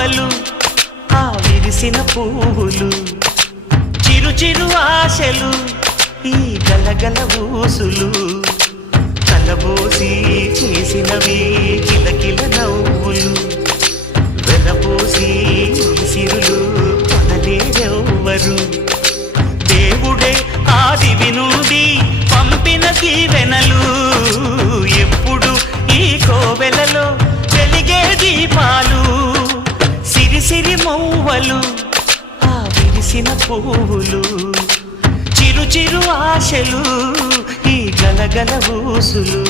మౌవలు ఆ విరిసిన పువ్వులు చిరు చిరు ఆశలు ఈ గలగల ఊసులు కలబోసి చేసినవి కిలకిల నవ్వులు వెలబోసి సిరులు కొనలేరెవ్వరు దేవుడే ఆదివి నుండి పంపిన దీవెనలు ఎప్పుడు ఈ కోవెలలో వెలిగే దీపాలు సిరి సిరి మౌవలు ఆ విరిసిన పువ్వులు చిరు చిరు ఆశలు ఈ గలగల ఊసులు